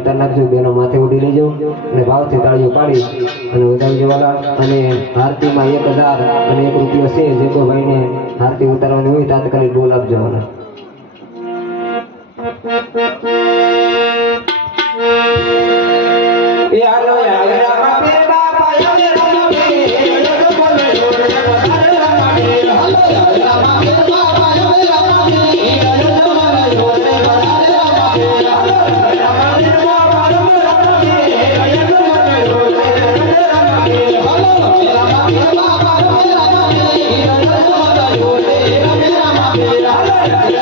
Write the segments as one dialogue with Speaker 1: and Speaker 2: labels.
Speaker 1: ઉતાર નાખજો, બેનો માથે ઉડી લેજો અને ભાવથી તાળીઓ પાડી અને વધાવી જવાલા અને આરતીમાં એક હજાર અને એક રૂપિયો છે, જે કોઈ ભાઈને આરતી ઉતારવાની હોય, તાત્કાલિક બોલ આપજો પે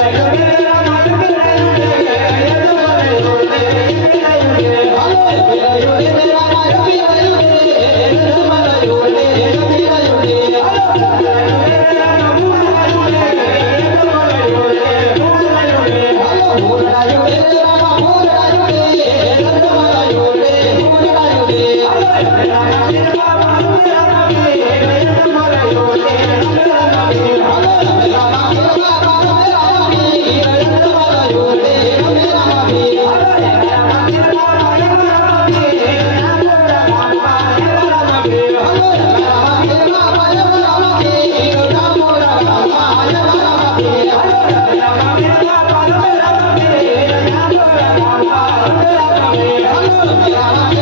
Speaker 1: Thank you.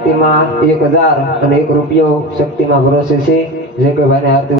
Speaker 1: આરતીમાં એક હજાર અને એક રૂપિયો શક્તિમાં ભરોસે છે. જે કોઈ ભાઈને